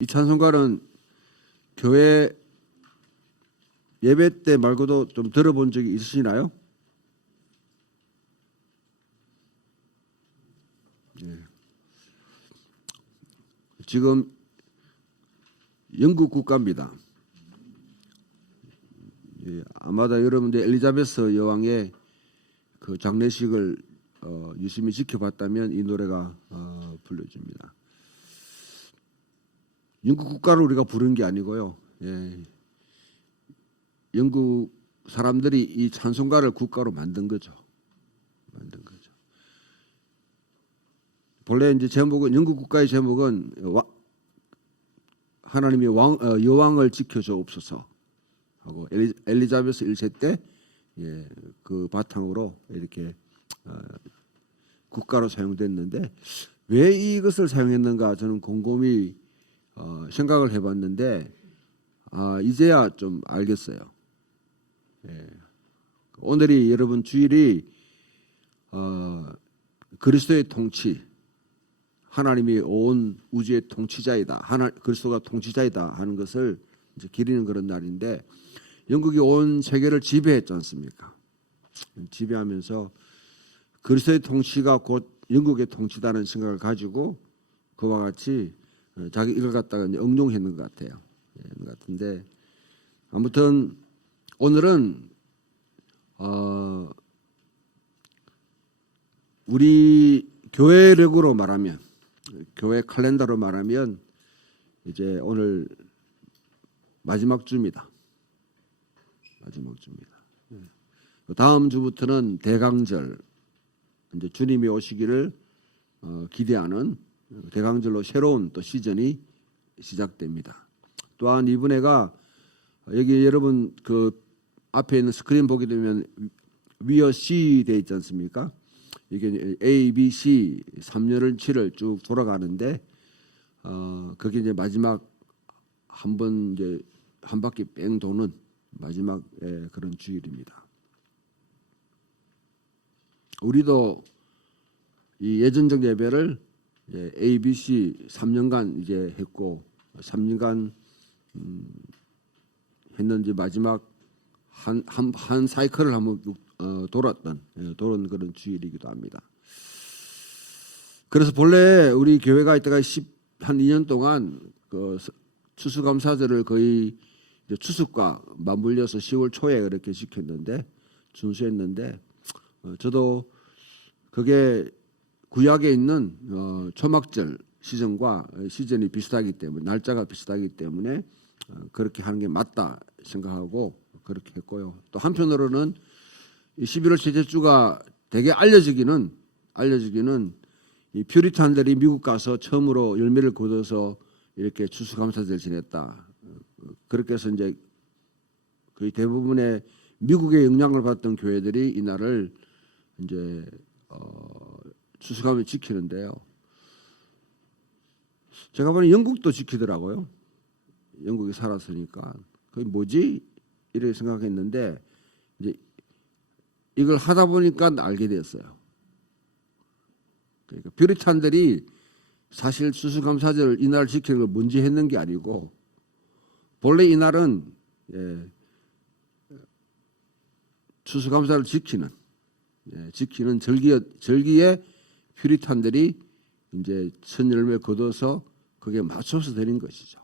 이 찬송가는 교회 예배 때 말고도 좀 들어본 적이 있으시나요? 예. 지금 영국 국가입니다. 예, 아마도 여러분들 엘리자베스 여왕의 그 장례식을 유심히 지켜봤다면 이 노래가 불려집니다. 영국 국가를 우리가 부른 게 아니고요. 예, 영국 사람들이 이 찬송가를 국가로 만든 거죠. 본래 이제 제목은 영국 국가의 제목은 하나님이 여왕을 지켜주옵소서 하고 엘리자베스 1세 때 그 바탕으로 이렇게 국가로 사용됐는데 왜 이것을 사용했는가 저는 곰곰이 생각을 해봤는데 이제야 좀 알겠어요. 오늘이 여러분 주일이 그리스도의 통치, 하나님이 온 우주의 통치자이다, 그리스도가 통치자이다 하는 것을 이제 기리는 그런 날인데 영국이 온 세계를 지배했지 않습니까? 지배하면서 그리스도의 통치가 곧 영국의 통치다는 생각을 가지고 그와 같이 자기 일을 갖다가 이제 응용했는 것 같아요. 같은데 아무튼 오늘은 우리 교회력으로 말하면, 교회 칼렌더로 말하면 이제 오늘 마지막 주입니다. 다음 주부터는 대강절, 이제 주님이 오시기를 기대하는 대강절로 새로운 또 시즌이 시작됩니다. 또한 이번에가 여기 여러분 그 앞에 있는 스크린 보게 되면 위어 C 돼 있지 않습니까? 이게 A, B, C 3년을 쭉 돌아가는데 그게 이제 마지막 한번 이제 한 바퀴 뺑 도는 마지막 그런 주일입니다. 우리도 이 예전적 예배를 A, B, C 3년간 이제 했고 3년간 했는지 마지막 한 사이클을 한번 도는 그런 주일이기도 합니다. 그래서 본래 우리 교회가 이때가 한 2년 동안 그 추수감사절을 거의 추수과 맞물려서 10월 초에 그렇게 지켰는데 준수했는데 저도 그게 구약에 있는 초막절 시즌이 비슷하기 때문에 날짜가 비슷하기 때문에 그렇게 하는 게 맞다 생각하고 그렇게 했고요. 또 한편으로는 11월 첫째 주가 되게 알려지기는 이 퓨리탄들이 미국 가서 처음으로 열매를 거둬서 이렇게 추수감사절 지냈다. 그렇게 해서 이제 거의 대부분의 미국의 영향을 받던 교회들이 이 날을 이제 추수감을 지키는데요. 제가 보니 영국도 지키더라고요. 영국에 살았으니까 그게 뭐지? 이렇게 생각했는데 이제 이걸 하다 보니까 알게 됐어요. 그러니까 퓨리탄들이 사실 추수감사절 이날 지키는 걸 먼저 했는 게 아니고 본래 이날은 추수감사를 지키는 절기에 퓨리탄들이 이제 첫 열매 거둬서 그게 맞춰서 되는 것이죠.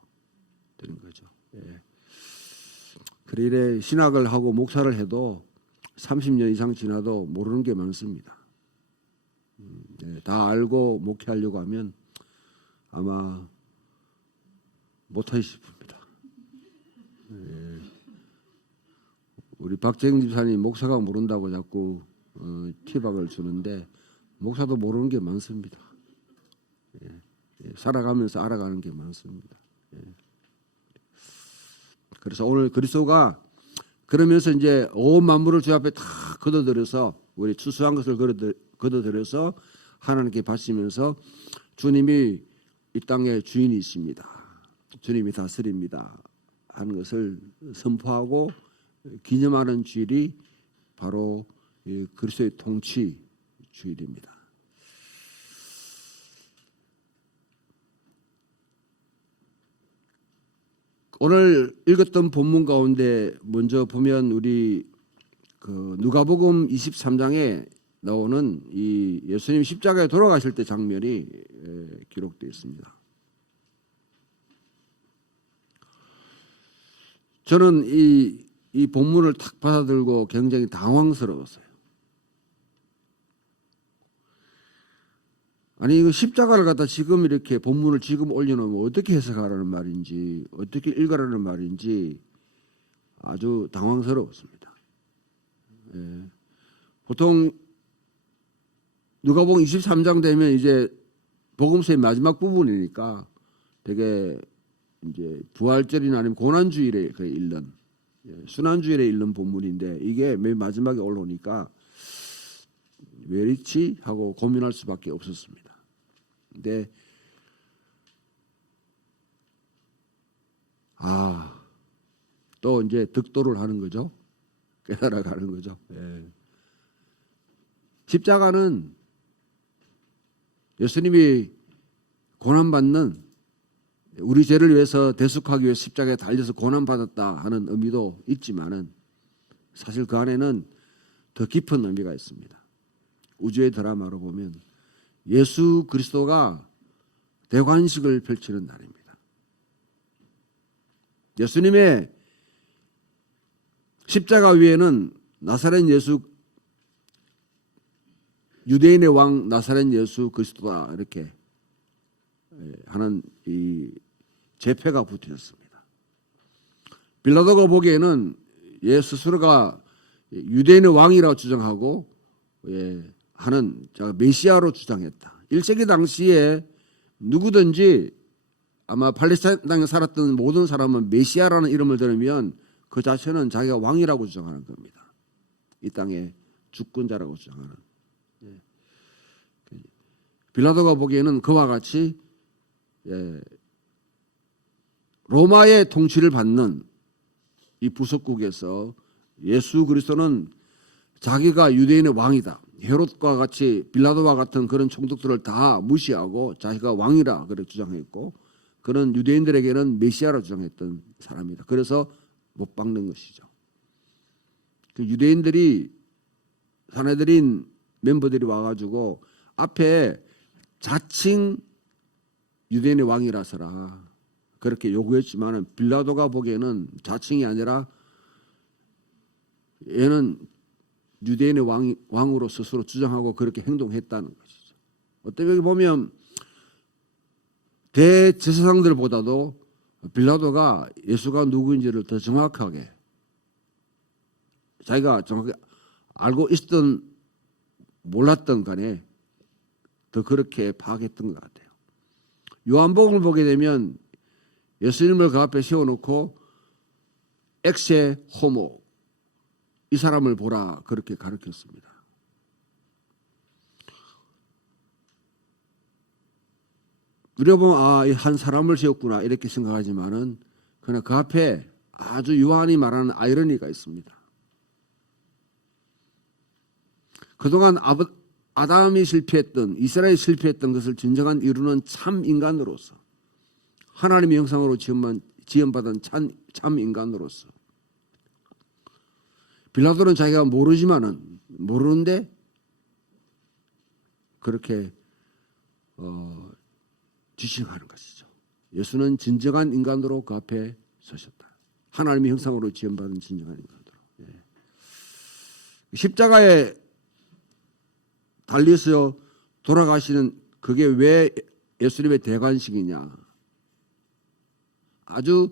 그래 신학을 하고 목사를 해도 30년 이상 지나도 모르는 게 많습니다. 다 알고 목회하려고 하면 아마 못하시 싶습니다. 우리 박재영 집사님 목사가 모른다고 자꾸 티박을 주는데 목사도 모르는 게 많습니다. 살아가면서 알아가는 게 많습니다. 그래서 오늘 그리스도가 그러면서 이제 온 만물을 주 앞에 다 걷어들여서 우리 추수한 것을 걷어들여서 하나님께 바치면서 주님이 이 땅의 주인이십니다. 주님이 다스립니다. 하는 것을 선포하고 기념하는 주일이 바로 그리스도의 통치 주일입니다. 오늘 읽었던 본문 가운데 먼저 보면 우리 그 누가복음 23장에 나오는 이 예수님 십자가에 돌아가실 때 장면이 기록되어 있습니다. 저는 이 본문을 탁 받아들고 굉장히 당황스러웠어요. 아니 이거 십자가를 갖다 지금 이렇게 본문을 지금 올려놓으면 어떻게 해석하라는 말인지 어떻게 읽으라는 말인지 아주 당황스러웠습니다. 예. 보통 누가복음 23장 되면 이제 복음서의 마지막 부분이니까 되게 이제 부활절이나 아니면 고난주일에 읽는 순환주일에 읽는 본문인데 이게 맨 마지막에 올라오니까 왜 이렇지 하고 고민할 수밖에 없었습니다. 근데 또 이제 득도를 하는 거죠. 깨달아가는 거죠. 예. 십자가는 예수님이 고난받는 우리 죄를 위해서 대속하기 위해 십자가에 달려서 고난받았다 하는 의미도 있지만은 사실 그 안에는 더 깊은 의미가 있습니다. 우주의 드라마로 보면 예수 그리스도가 대관식을 펼치는 날입니다. 예수님의 십자가 위에는 나사렛 예수 유대인의 왕 나사렛 예수 그리스도다 이렇게 하는 이 제패가 붙으셨습니다. 빌라도가 보기에는 예수 스스로가 유대인의 왕이라고 주장하고 하는 메시아로 주장했다. 1세기 당시에 누구든지 아마 팔레스타인 땅에 살았던 모든 사람은 메시아라는 이름을 들으면 그 자체는 자기가 왕이라고 주장하는 겁니다. 이 땅의 주권자라고 주장하는. 빌라도가 보기에는 그와 같이 로마의 통치를 받는 이 부속국에서 예수 그리스도는 자기가 유대인의 왕이다. 헤롯과 같이 빌라도와 같은 그런 총독들을 다 무시하고 자기가 왕이라 그렇게 주장했고 그는 유대인들에게는 메시아라 주장했던 사람이다. 그래서 못 박는 것이죠. 그 유대인들이 사내들인 멤버들이 와가지고 앞에 자칭 유대인의 왕이라서라 그렇게 요구했지만 빌라도가 보기에는 자칭이 아니라 얘는 유대인의 왕으로 스스로 주장하고 그렇게 행동했다는 것이죠. 어떻게 보면 대제사장들보다도 빌라도가 예수가 누구인지를 더 정확하게 자기가 정확하게 알고 있었던 몰랐던 간에 더 그렇게 파악했던 것 같아요. 요한복음을 보게 되면 예수님을 그 앞에 세워놓고 엑세 호모 이 사람을 보라 그렇게 가르쳤습니다. 우리가 보면 한 사람을 세웠구나 이렇게 생각하지만은 그러나 그 앞에 아주 요한이 말하는 아이러니가 있습니다. 그동안 아담이 실패했던 이스라엘이 실패했던 것을 진정한 이루는 참 인간으로서 하나님의 형상으로 지음받은 참 인간으로서 빌라도는 자기가 모르지만은 모르는데 그렇게 지칭하는 것이죠. 예수는 진정한 인간으로 그 앞에 서셨다. 하나님의 형상으로 지음받은 진정한 인간으로. 십자가에 달려서 돌아가시는 그게 왜 예수님의 대관식이냐? 아주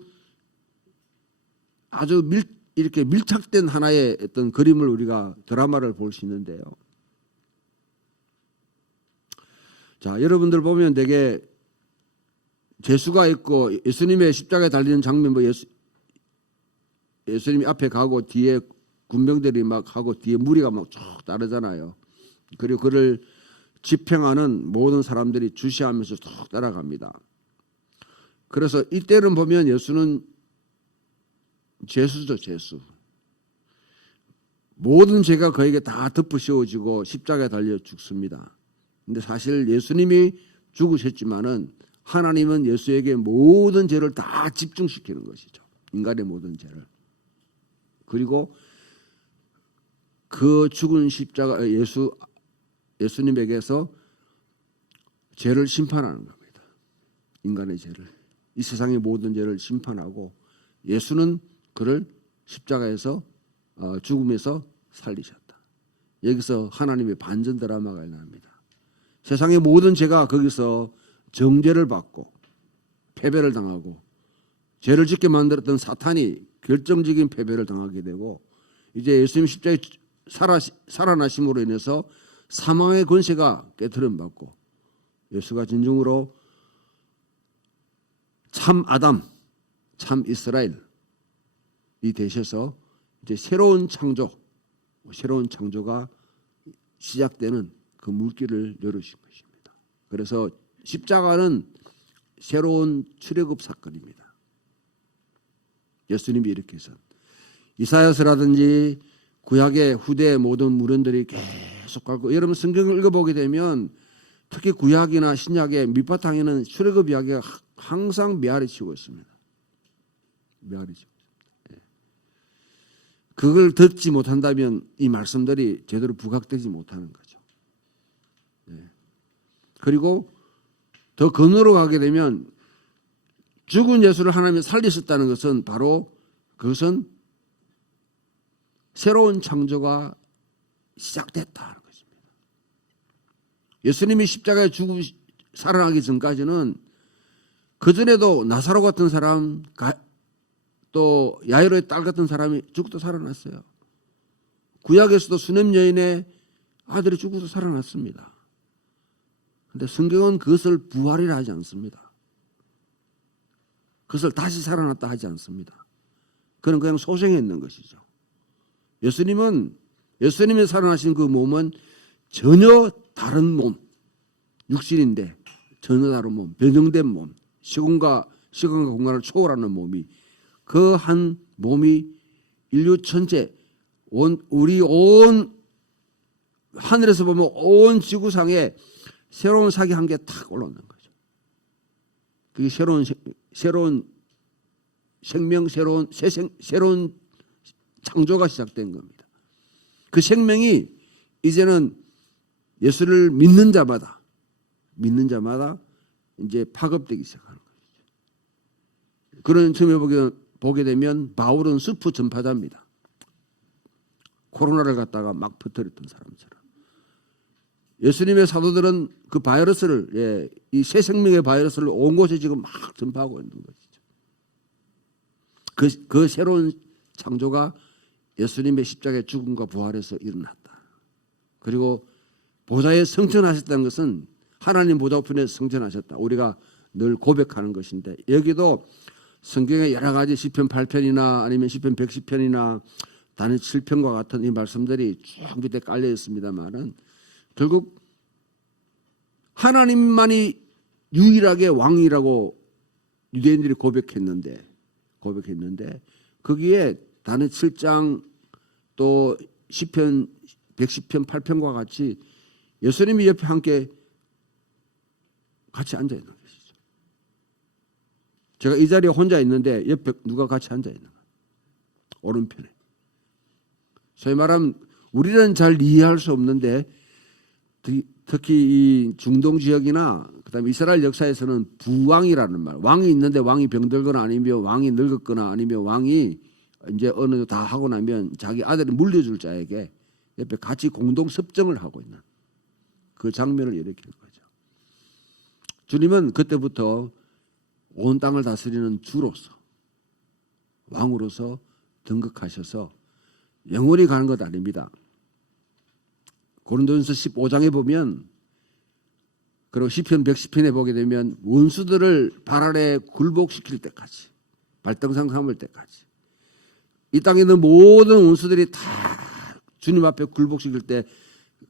이렇게 밀착된 하나의 어떤 그림을 우리가 드라마를 볼 수 있는데요. 자, 여러분들 보면 되게 제수가 있고 예수님의 십자가에 달리는 장면 예수님이 앞에 가고 뒤에 군병들이 막 하고 뒤에 무리가 막 쭉 따르잖아요. 그리고 그를 집행하는 모든 사람들이 주시하면서 쭉 따라갑니다. 그래서 이때는 보면 예수는 제수죠, 제수. 모든 죄가 그에게 다 덮어 씌워지고 십자가에 달려 죽습니다. 근데 사실 예수님이 죽으셨지만은 하나님은 예수에게 모든 죄를 다 집중시키는 것이죠. 인간의 모든 죄를. 그리고 그 죽은 십자가 예수님에게서 죄를 심판하는 겁니다. 인간의 죄를. 이 세상의 모든 죄를 심판하고 예수는 그를 십자가에서 죽음에서 살리셨다. 여기서 하나님의 반전 드라마가 일어납니다. 세상의 모든 죄가 거기서 정죄를 받고 패배를 당하고 죄를 짓게 만들었던 사탄이 결정적인 패배를 당하게 되고 이제 예수님 십자가에 살아나심으로 인해서 사망의 권세가 깨트림 받고 예수가 진정으로 참 아담, 참 이스라엘이 되셔서 이제 새로운 창조가 시작되는 그 물길을 열으신 것입니다. 그래서 십자가는 새로운 출애굽 사건입니다. 예수님이 이렇게 해서 이사야서라든지 구약의 후대 모든 무론들이 계속 가고 여러분 성경을 읽어보게 되면 특히 구약이나 신약의 밑바탕에는 출애굽 이야기가 항상 메아리치고 있습니다. 메아리치고 있습니다. 그걸 듣지 못한다면 이 말씀들이 제대로 부각되지 못하는 거죠. 그리고 더 건너로 가게 되면 죽은 예수를 하나님이 살리셨다는 것은 바로 그것은 새로운 창조가 시작됐다는 것입니다. 예수님이 십자가에 죽고 살아나기 전까지는 그전에도 나사로 같은 사람 또 야이로의 딸 같은 사람이 죽고 살아났어요. 구약에서도 수냄 여인의 아들이 죽어서 살아났습니다. 그런데 성경은 그것을 부활이라 하지 않습니다. 그것을 다시 살아났다 하지 않습니다. 그는 그냥 소생했는 것이죠. 예수님이 살아나신 그 몸은 전혀 다른 몸, 육신인데 전혀 다른 몸, 변형된 몸, 시간과 공간을 초월하는 몸이 그 한 몸이 인류 전체 우리 온 하늘에서 보면 온 지구상에 새로운 사기 한 개 탁 올라오는 거죠. 그게 새로운 생명, 새로운 창조가 시작된 겁니다. 그 생명이 이제는 예수를 믿는 자마다 이제 파급되기 시작하는 것이죠. 그런 점에 보게 되면 바울은 스프 전파자입니다. 코로나를 갖다가 막 퍼뜨렸던 사람처럼. 예수님의 사도들은 그 바이러스를 이 새 생명의 바이러스를 온 곳에 지금 막 전파하고 있는 것이죠. 그 새로운 창조가 예수님의 십자가의 죽음과 부활에서 일어났다. 그리고 보좌에 승천하셨다는 것은 하나님 보좌 우편에 승천하셨다. 우리가 늘 고백하는 것인데 여기도 성경의 여러 가지 시편 8편이나 아니면 시편 110편이나 다른 7편과 같은 이 말씀들이 쭉 밑에 깔려 있습니다만은 결국 하나님만이 유일하게 왕이라고 유대인들이 고백했는데 거기에 다른 7장 또 시편 110편 8편과 같이 예수님이 옆에 함께 같이 앉아 있는 것이죠. 제가 이 자리에 혼자 있는데 옆에 누가 같이 앉아 있는 거예요. 오른편에. 소위 말하면 우리는 잘 이해할 수 없는데 특히 이 중동 지역이나 그다음에 이스라엘 역사에서는 부왕이라는 말, 왕이 있는데 왕이 병들거나 아니면 왕이 늙었거나 아니면 왕이 이제 어느 정도 다 하고 나면 자기 아들을 물려줄 자에게 옆에 같이 공동 섭정을 하고 있는 그 장면을 일으키는 거죠. 주님은 그때부터 온 땅을 다스리는 주로서 왕으로서 등극하셔서 영원히 가는 것 아닙니다. 고린도전서 15장에 보면 그리고 시편 110편에 보게 되면 원수들을 발 아래 굴복시킬 때까지 발등상 삼을 때까지 이 땅에 있는 모든 원수들이 다 주님 앞에 굴복시킬 때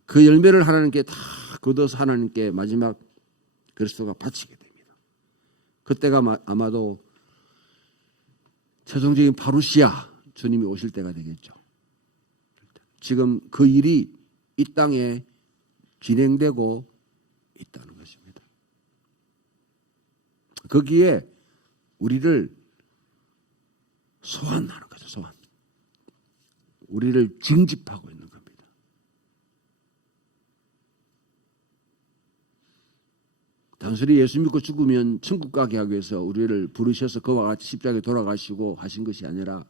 그 열매를 하나님께 다 거둬서 하나님께 마지막 그리스도가 바치게 됩니다. 그때가 아마도 최종적인 파루시아 주님이 오실 때가 되겠죠. 지금 그 일이 이 땅에 진행되고 있다는 것입니다. 거기에 우리를 소환하는 거죠. 소환. 우리를 징집하고 있는 겁니다. 단순히 예수 믿고 죽으면 천국 가게 하기 위해서 우리를 부르셔서 그와 같이 십자가에 돌아가시고 하신 것이 아니라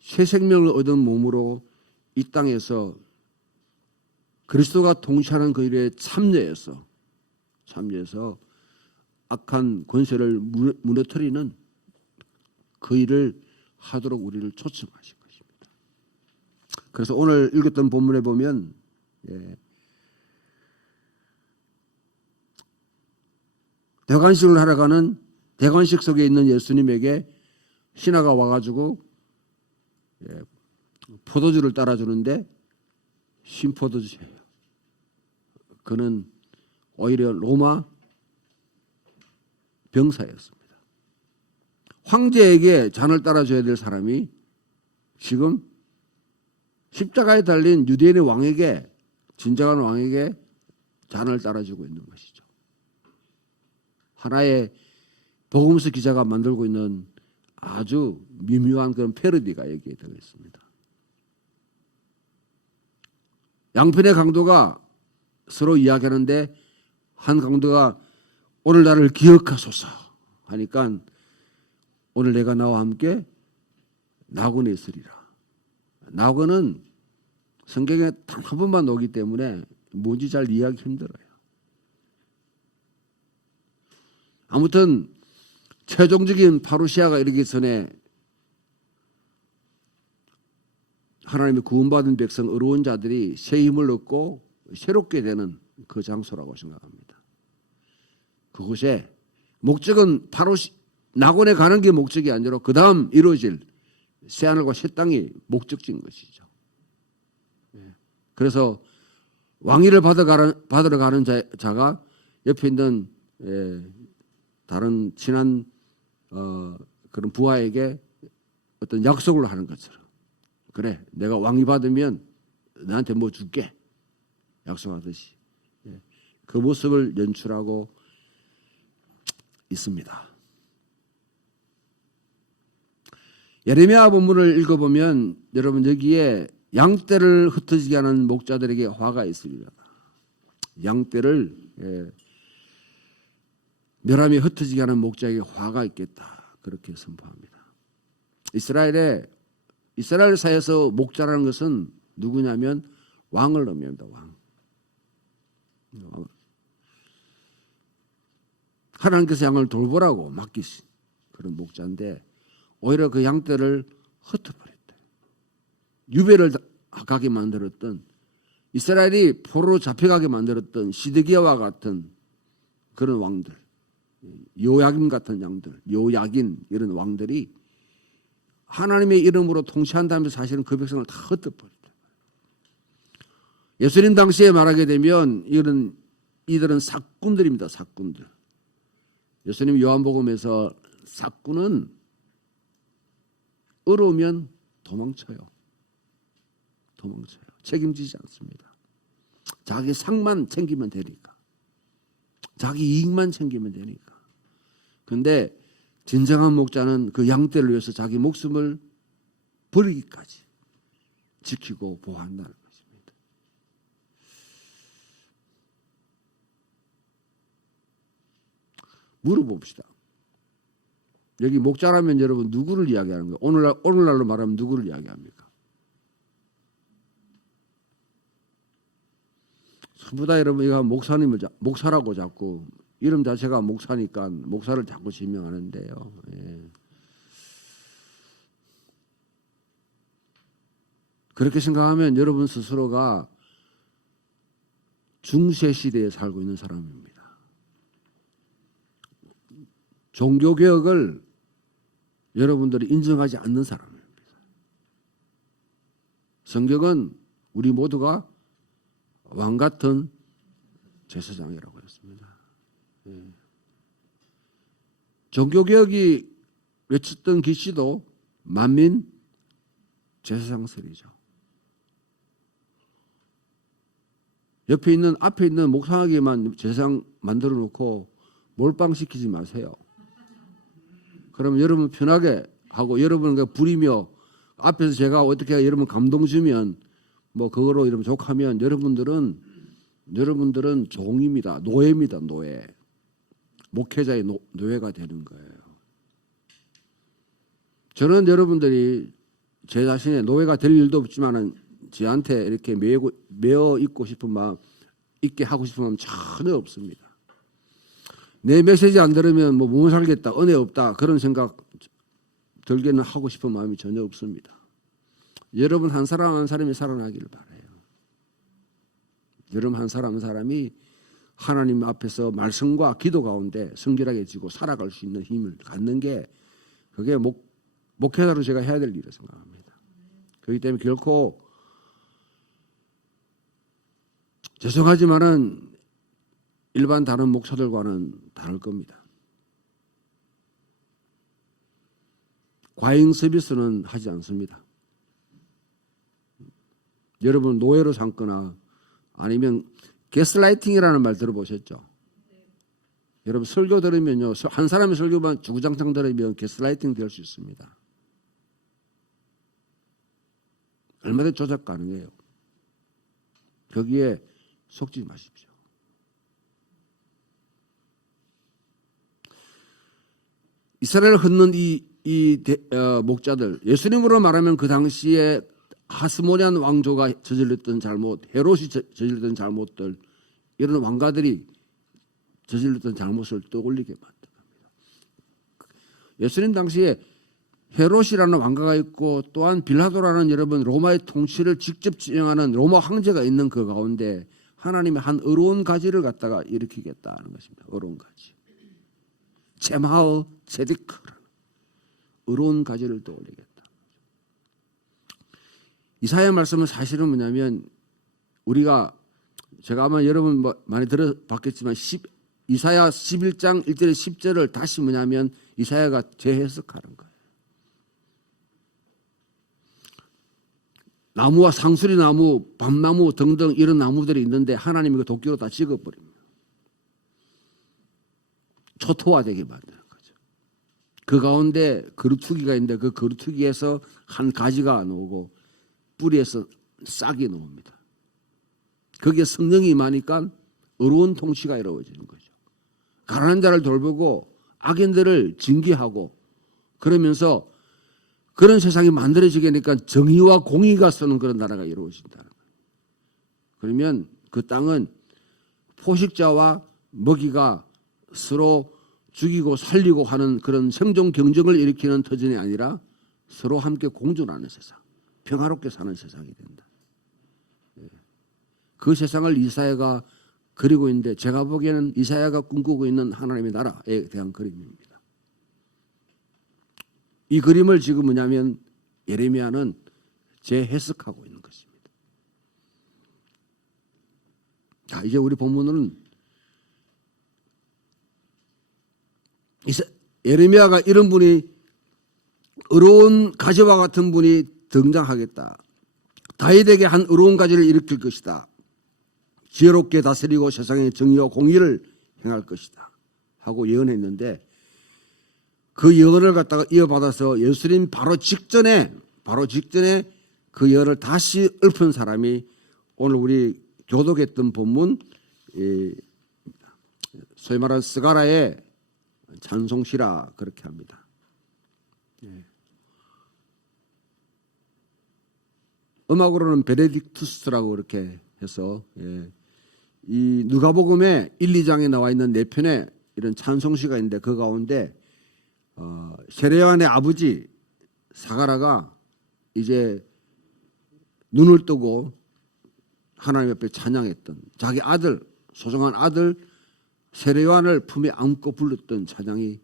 새 생명을 얻은 몸으로 이 땅에서 그리스도가 통치하는 그 일에 참여해서 악한 권세를 무너뜨리는 그 일을 하도록 우리를 초청하신 것입니다. 그래서 오늘 읽었던 본문에 보면 대관식을 하러 가는 대관식 속에 있는 예수님에게 신하가 와가지고 포도주를 따라주는데 신포도주예요. 그는 오히려 로마 병사였습니다. 황제에게 잔을 따라줘야 될 사람이 지금 십자가에 달린 유대인의 왕에게, 진정한 왕에게 잔을 따라주고 있는 것이죠. 하나의 복음서 기자가 만들고 있는 아주 미묘한 그런 패러디가 여기에 들어 있습니다. 양편의 강도가 서로 이야기하는데 한 강도가 오늘 나를 기억하소서 하니까 오늘 내가 나와 함께 낙원에 있으리라. 낙원은 성경에 단 한 번만 나오기 때문에 뭔지 잘 이해하기 힘들어요. 아무튼 최종적인 파루시아가 이르기 전에 하나님의 구원받은 백성 의로운 자들이 새 힘을 얻고 새롭게 되는 그 장소라고 생각합니다. 그곳에 목적은 낙원에 가는 게 목적이 아니라 그 다음 이루어질 새하늘과 새 땅이 목적지인 것이죠. 그래서 왕위를 받으러 가는 자가 옆에 있는 다른 친한 그런 부하에게 어떤 약속을 하는 것처럼, 그래 내가 왕위 받으면 나한테 뭐 줄게 약속하듯이 그 모습을 연출하고 있습니다. 예레미야 본문을 읽어보면 여러분 여기에 양떼를 흩어지게 하는 목자들에게 화가 있으리라. 양떼를 멸함이 흩어지게 하는 목자에게 화가 있겠다, 그렇게 선포합니다. 이스라엘 사회에서 목자라는 것은 누구냐면 왕을 의미합니다. 왕. 하나님께서 양을 돌보라고 맡기신 그런 목자인데 오히려 그 양떼를 흩어버렸다. 유배를 가게 만들었던, 이스라엘이 포로로 잡혀가게 만들었던 시드기야와 같은 그런 왕들, 요야긴 같은 양들, 요야긴 이런 왕들이 하나님의 이름으로 통치한다면서 사실은 그 백성을 다 흩어버렸다. 예수님 당시에 말하게 되면 이들은 삭군들입니다. 삭군들. 예수님 요한복음에서 삭군은 어려우면 도망쳐요. 책임지지 않습니다. 자기 상만 챙기면 되니까. 자기 이익만 챙기면 되니까. 그런데 진정한 목자는 그 양떼를 위해서 자기 목숨을 버리기까지 지키고 보호한다는 것입니다. 물어봅시다. 여기 목자라면 여러분 누구를 이야기하는 거예요? 오늘날로 말하면 누구를 이야기합니까? 전부 다 여러분 이거 목사라고 자꾸 이름 자체가 목사니까 목사를 자꾸 지명하는데요. 그렇게 생각하면 여러분 스스로가 중세 시대에 살고 있는 사람입니다. 종교개혁을 여러분들이 인정하지 않는 사람입니다. 성경은 우리 모두가 왕 같은 제사장이라고 했습니다. 종교개혁이 외쳤던 기시도 만민 제사장설이죠. 앞에 있는 목사에게만 제사장 만들어 놓고 몰빵시키지 마세요. 그러면 여러분 편하게 하고 여러분과 부리며 앞에서 제가 어떻게 여러분 감동 주면 뭐 그거로 이러면 족하면 여러분들은 종입니다. 노예입니다. 노예. 목회자의 노예가 되는 거예요. 저는 여러분들이 제 자신의 노예가 될 일도 없지만은 저한테 이렇게 매어 있고 싶은 마음, 있게 하고 싶은 마음 전혀 없습니다. 내 메시지 안 들으면 뭐 못 살겠다, 은혜 없다 그런 생각 들게는 하고 싶은 마음이 전혀 없습니다. 여러분 한 사람 한 사람이 살아나기를 바라요. 여러분 한 사람 한 사람이 하나님 앞에서 말씀과 기도 가운데 성결하게 지고 살아갈 수 있는 힘을 갖는 게 그게 목회자로 제가 해야 될 일이라고 생각합니다. 그렇기 때문에 결코 죄송하지만은 일반 다른 목사들과는 다를 겁니다. 과잉 서비스는 하지 않습니다. 여러분 노예로 삼거나 아니면 게스라이팅이라는 말 들어보셨죠? 여러분 설교 들으면요, 한 사람의 설교만 주구장창 들으면 게스라이팅 될 수 있습니다. 얼마든지 조작 가능해요. 거기에 속지 마십시오. 이스라엘을 흩는 목자들, 예수님으로 말하면 그 당시에 하스모니안 왕조가 저질렀던 잘못, 헤롯이 저질렀던 잘못들, 이런 왕가들이 저질렀던 잘못을 떠올리게 만듭니다. 예수님 당시에 헤롯이라는 왕가가 있고 또한 빌라도라는 여러분 로마의 통치를 직접 진행하는 로마 황제가 있는 그 가운데 하나님의 한 의로운 가지를 갖다가 일으키겠다는 것입니다. 의로운 가지. 제마의 제데크라는 의로운 가지를 떠올리겠다. 이사야 말씀은 사실은 뭐냐면 우리가 제가 아마 여러분 많이 들어봤겠지만 이사야 11장 1절에 10절을 다시 뭐냐면 이사야가 재해석하는 거예요. 나무와 상수리 나무, 밤나무 등등 이런 나무들이 있는데 하나님이 그 도끼로 다 찍어버립니다. 초토화되게 만드는 거죠. 그 가운데 거루투기가 있는데 그 거루투기에서 한 가지가 나오고 뿌리에서 싹이 나옵니다. 거기에 성령이 임하니까 의로운 통치가 이루어지는 거죠. 가난한 자를 돌보고 악인들을 징계하고 그러면서 그런 세상이 만들어지게 되니까 정의와 공의가 서는 그런 나라가 이루어진다는 거예요. 그러면 그 땅은 포식자와 먹이가 서로 죽이고 살리고 하는 그런 생존 경쟁을 일으키는 터전이 아니라 서로 함께 공존하는 세상, 평화롭게 사는 세상이 된다. 그 세상을 이사야가 그리고 있는데 제가 보기에는 이사야가 꿈꾸고 있는 하나님의 나라에 대한 그림입니다. 이 그림을 지금 뭐냐면 예레미야는 재해석하고 있는 것입니다. 자, 이제 우리 본문은 예레미야가 이런 분이 의로운 가지와 같은 분이 등장하겠다. 다윗에게 한 의로운 가지를 일으킬 것이다. 지혜롭게 다스리고 세상의 정의와 공의를 행할 것이다. 하고 예언했는데 그 예언을 갖다가 이어받아서 예수님 바로 직전에 그 예언을 다시 읊은 사람이 오늘 우리 교독했던 본문 소위 말하는 스가랴의 찬송시라 그렇게 합니다. 음악으로는 베네딕투스라고 그렇게 해서 이 누가복음에 1, 2장에 나와 있는 4편의 이런 찬송시가 있는데 그 가운데 세례요한의 아버지 사가랴가 이제 눈을 뜨고 하나님 앞에 찬양했던 자기 아들, 소중한 아들 세례요한을 품에 안고 불렀던 찬양이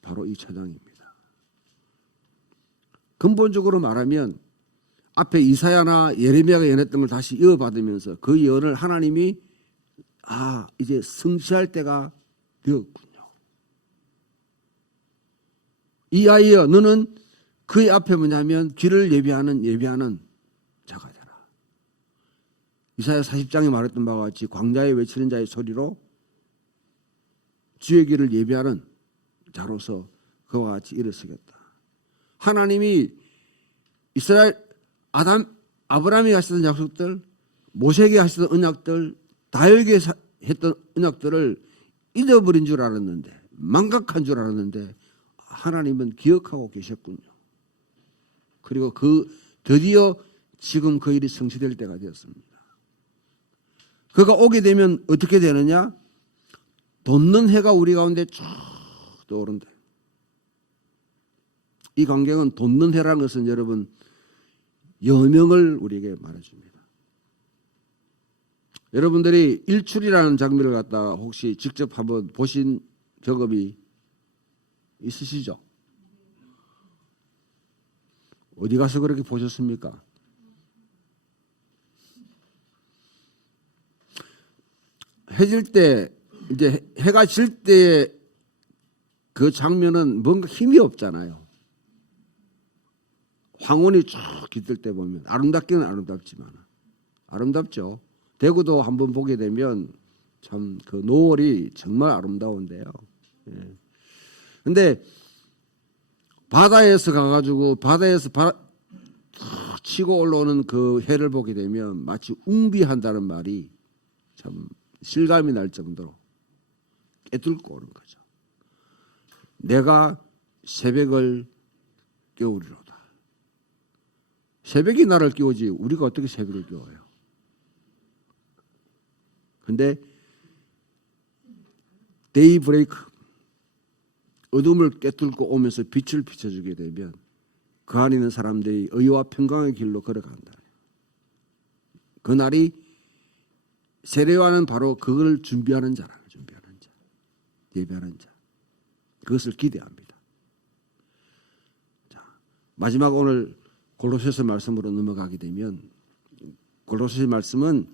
바로 이 찬양입니다. 근본적으로 말하면 앞에 이사야나 예레미야가 예언했던 걸 다시 이어받으면서 그 예언을 하나님이 이제 성취할 때가 되었군요. 이 아이여 너는 그의 앞에 뭐냐면 길을 예비하는 자가 되라. 이사야 40장에 말했던 바와 같이 광야에 외치는 자의 소리로 주의 길을 예비하는 자로서 그와 같이 일어서겠다. 하나님이 이스라엘 아브라함이 하시던 약속들, 모세에게 하시던 언약들, 다윗에게 했던 언약들을 잊어버린 줄 알았는데, 망각한 줄 알았는데 하나님은 기억하고 계셨군요. 그리고 드디어 지금 그 일이 성취될 때가 되었습니다. 그가 오게 되면 어떻게 되느냐? 돋는 해가 우리 가운데 쭉 떠오른다. 이 광경은 돋는 해라는 것은 여러분 여명을 우리에게 말해줍니다. 여러분들이 일출이라는 장면을 갖다가 혹시 직접 한번 보신 경험이 있으시죠? 어디 가서 그렇게 보셨습니까? 해질 때, 이제 해가 질 때 그 장면은 뭔가 힘이 없잖아요. 황혼이 쭉 깃들 때 보면 아름답기는 아름답지만 아름답죠. 대구도 한번 보게 되면 참 그 노을이 정말 아름다운데요. 그런데 바다에서 가가지고 바다에서 치고 올라오는 그 해를 보게 되면 마치 웅비한다는 말이 참 실감이 날 정도로 깨뚫고 오는 거죠. 내가 새벽을 깨우리로다. 새벽이 나를 깨우지 우리가 어떻게 새벽을 깨워요? 근데 데이브레이크, 어둠을 깨뚫고 오면서 빛을 비춰주게 되면 그 안에 있는 사람들이 의와 평강의 길로 걸어간다. 그날이 세례요한은 바로 그걸 준비하는 자라. 예배하는 자. 그것을 기대합니다. 자, 마지막 오늘 골로새서 말씀으로 넘어가게 되면 골로새 말씀은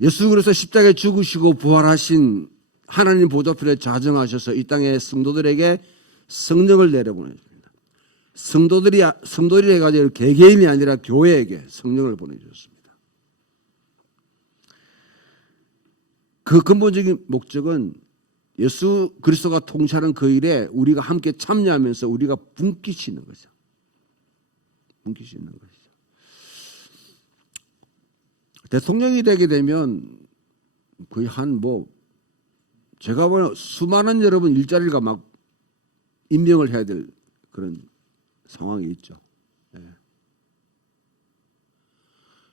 예수 그리스도 십자가에 죽으시고 부활하신 하나님 보좌편에 자정하셔서 이 땅의 성도들에게 성령을 내려보내줍니다. 성도들이 해가지고 개개인이 아니라 교회에게 성령을 보내주셨습니다. 그 근본적인 목적은 예수 그리스도가 통치하는 그 일에 우리가 함께 참여하면서 우리가 분깃이는 거죠. 분깃이는 것이죠. 대통령이 되게 되면 거의 제가 보는 수많은 여러분 일자리가 막 임명을 해야 될 그런 상황이 있죠.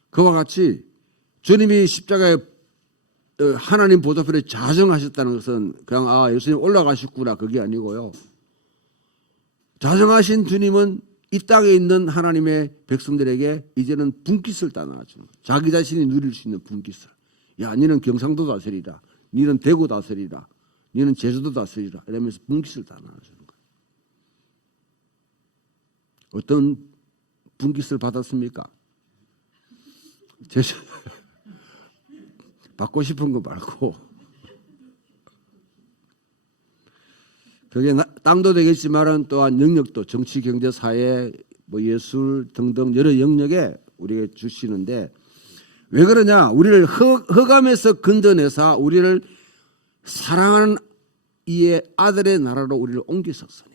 그와 같이 주님이 십자가에 하나님 보좌편에 자정하셨다는 것은 그냥 예수님 올라가셨구나 그게 아니고요. 자정하신 주님은 이 땅에 있는 하나님의 백성들에게 이제는 분깃을 나눠주는 거예요. 자기 자신이 누릴 수 있는 분깃을. 야, 니는 경상도 다스리라. 니는 대구 다스리라. 니는 제주도 다스리라. 이러면서 분깃을 나눠주는 거예요. 어떤 분깃을 받았습니까? 받고 싶은 거 말고 그게 땅도 되겠지만 또한 영역도 정치, 경제, 사회, 예술 등등 여러 영역에 우리에게 주시는데 왜 그러냐? 우리를 흑암에서 건져내사 우리를 사랑하는 이의 아들의 나라로 우리를 옮기셨으니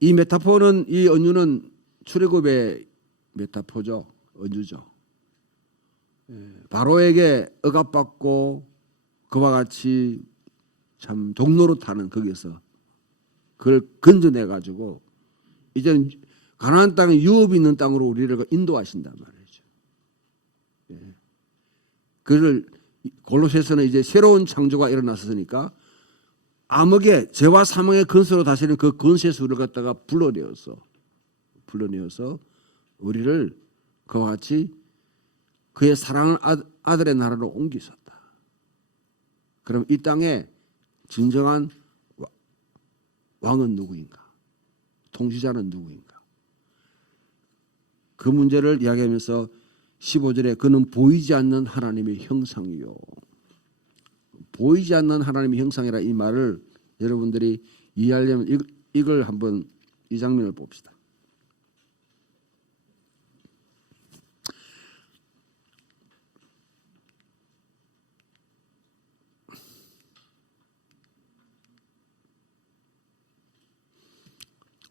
이 메타포는 이 언유는 출애굽의 메타포죠. 언유죠. 바로에게 억압받고 그와 같이 참 종로로 타는 거기서 그걸 건져내 가지고 이제는 가나안 땅에 유업이 있는 땅으로 우리를 인도하신단 말이죠. 그를 골로새서는 이제 새로운 창조가 일어났으니까 암흑의 죄와 사망의 근세로 다스리는 그 권세수를 갖다가 불러내어서 우리를 그와 같이 그의 사랑하는 아들의 나라로 옮기셨다. 그럼 이 땅에 진정한 왕은 누구인가? 통치자는 누구인가? 그 문제를 이야기하면서 15절에 그는 보이지 않는 하나님의 형상이요. 보이지 않는 하나님의 형상이라 이 말을 여러분들이 이해하려면 이걸 한번 이 장면을 봅시다.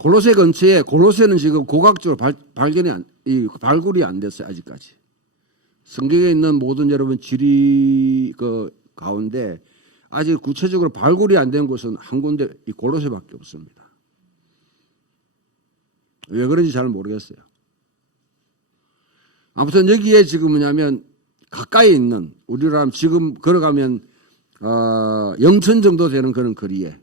골로새 근처에 골로새는 지금 고각적으로 발굴이 안 됐어요 아직까지. 성경에 있는 모든 여러분 지리 그 가운데 아직 구체적으로 발굴이 안 된 곳은 한 군데 이 골로새밖에 없습니다. 왜 그런지 잘 모르겠어요. 아무튼 여기에 지금 뭐냐면 가까이 있는 우리로 지금 걸어가면 영천 정도 되는 그런 거리에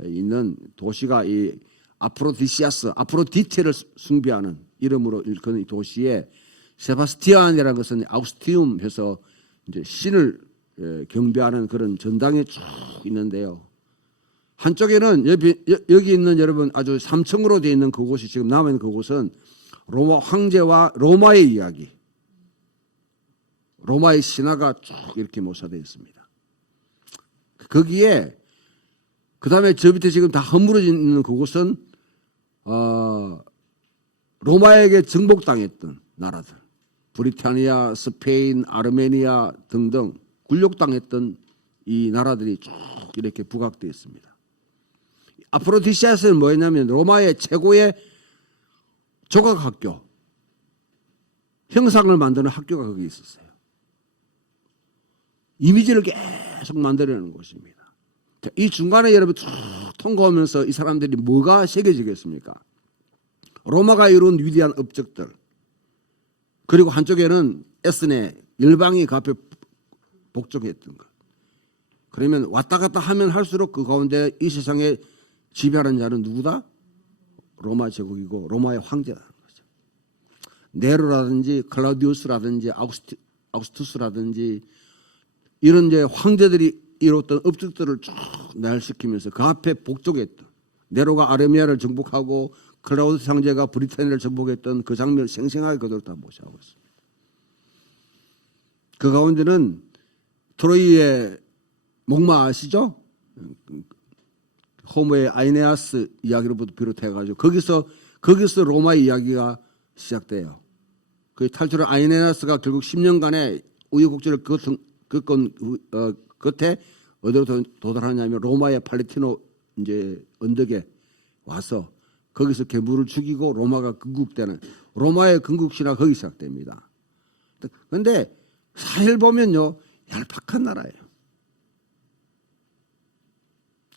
있는 도시가 이 아프로디시아스, 아프로디테를 숭배하는 이름으로 일컫는 이 도시에 세바스티안이라는 것은 아우스티움 해서 이제 신을 경배하는 그런 전당이 쭉 있는데요. 한쪽에는 여기 있는 여러분 아주 삼층으로 되어 있는 그곳이 지금 남아있는 그곳은 로마 황제와 로마의 이야기, 로마의 신화가 쭉 이렇게 묘사되어 있습니다. 거기에 그 다음에 저 밑에 지금 다 허물어져 있는 그곳은 로마에게 정복당했던 나라들, 브리타니아, 스페인, 아르메니아 등등 굴욕당했던 이 나라들이 쭉 이렇게 부각되어 있습니다. 아프로디시아스는 뭐였냐면 로마의 최고의 조각학교, 형상을 만드는 학교가 거기 있었어요. 이미지를 계속 만들어내는 곳입니다. 이 중간에 여러분 쭉 통과하면서 이 사람들이 뭐가 새겨지겠습니까? 로마가 이룬 위대한 업적들, 그리고 한쪽에는 에스네, 열방이 그 앞에 복종했던 것. 그러면 왔다 갔다 하면 할수록 그 가운데 이 세상에 지배하는 자는 누구다? 로마 제국이고 로마의 황제라는 거죠. 네로라든지 클라우디우스라든지 아우구스투스라든지 이런 이제 황제들이 이뤘던 업적들을 쭉 나열시키면서 그 앞에 복종했던, 네로가 아르메니아를 정복하고 클라우디우스 황제가 브리타니아를 정복했던 그 장면을 생생하게 그대로 다 모시하고 있습니다. 그 가운데는 트로이의 목마 아시죠? 호모의 아이네아스 이야기로부터 비롯해가지고 거기서 로마 이야기가 시작돼요. 그 탈출한 아이네아스가 결국 10년간의 우여곡절을 겪은 끝에 어디로 도달하냐면 로마의 팔레티노 이제 언덕에 와서 거기서 괴물을 죽이고 로마가 건국되는, 로마의 건국 신화가 거기 시작됩니다. 그런데 사실 보면요, 얄팍한 나라예요.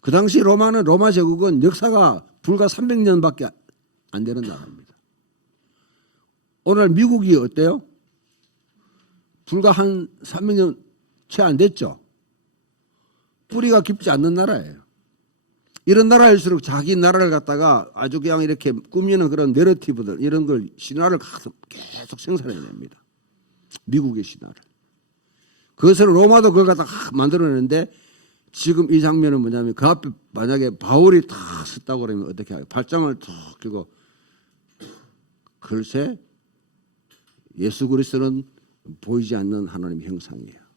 그 당시 로마 제국은 역사가 불과 300년밖에 안 되는 나라입니다. 오늘 미국이 어때요? 불과 한 300년 채 안 됐죠. 뿌리가 깊지 않는 나라예요. 이런 나라일수록 자기 나라를 갖다가 아주 그냥 이렇게 꾸미는 그런 내러티브들, 이런 걸, 신화를 계속 생산해냅니다. 미국의 신화를. 그것을 로마도 그걸 갖다가 만들어내는데, 지금 이 장면은 뭐냐면 그 앞에 만약에 바울이 탁 섰다고 그러면 어떻게 해요? 발장을 탁 끼고, 글쎄 예수 그리스도는 보이지 않는 하나님의 형상이에요.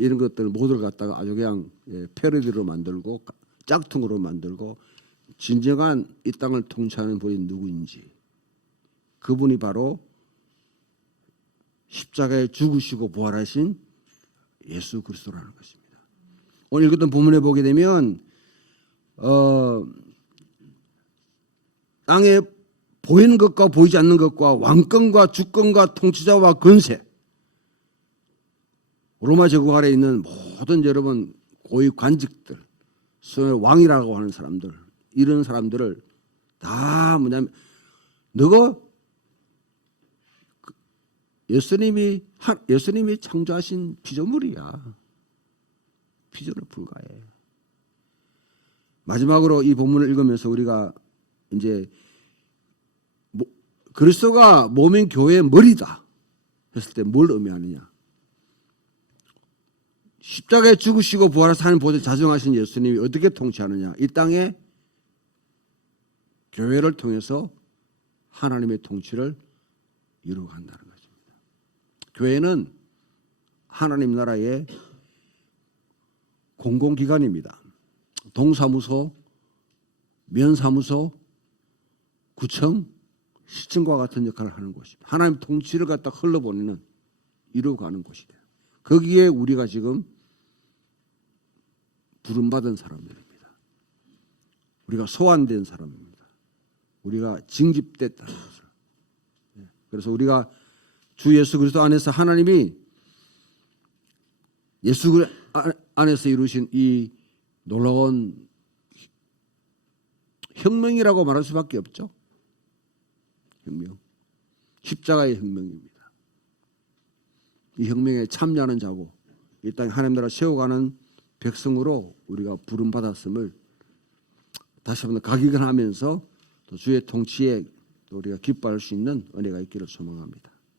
이런 것들 모두를 갖다가 아주 그냥 패러디로 만들고 짝퉁으로 만들고, 진정한 이 땅을 통치하는 분이 누구인지, 그분이 바로 십자가에 죽으시고 부활하신 예수 그리스도라는 것입니다. 오늘 읽었던 본문에 보게 되면 땅에 보이는 것과 보이지 않는 것과 왕권과 주권과 통치자와 권세, 로마 제국 아래에 있는 모든 여러분 고위 관직들, 소위 왕이라고 하는 사람들, 이런 사람들을 다 뭐냐면 너가 예수님이 창조하신 피조물이야. 피조물 불과해. 마지막으로 이 본문을 읽으면서 우리가 이제 그리스도가 몸인 교회의 머리다 했을 때 뭘 의미하느냐? 십자가에 죽으시고 부활해서 하나님 보좌에 자정하신 예수님이 어떻게 통치하느냐? 이 땅에 교회를 통해서 하나님의 통치를 이루어간다는 것입니다. 교회는 하나님 나라의 공공기관입니다. 동사무소, 면사무소, 구청, 시청과 같은 역할을 하는 곳입니다. 하나님 통치를 갖다 흘러보내는, 이루어가는 곳이에요. 거기에 우리가 지금 부름받은 사람들입니다. 우리가 소환된 사람입니다. 우리가 징집됐다는 것을. 그래서 우리가 주 예수 그리스도 안에서 하나님이 예수 안에서 이루신 이 놀라운 혁명이라고 말할 수밖에 없죠. 혁명. 십자가의 혁명입니다. 이 혁명에 참여하는 자고 이 땅에 하나님 나라 세워가는 백성으로 우리가 부름받았음을 다시 한번 각인하면서 또 주의 통치에 또 우리가 기뻐할 수 있는 은혜가 있기를 소망합니다.